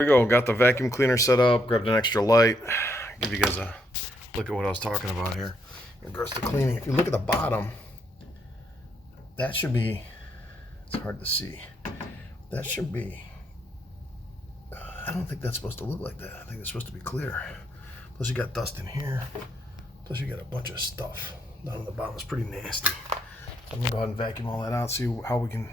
Here we go, got the vacuum cleaner set up, grabbed an extra light. Give you guys a look at what I was talking about here in regards to cleaning. If you look at the bottom, that should be, it's hard to see. That should be, I don't think that's supposed to look like that. I think it's supposed to be clear. Plus you got dust in here. Plus you got a bunch of stuff down on the bottom. It's pretty nasty. So I'm gonna go ahead and vacuum all that out, see how we can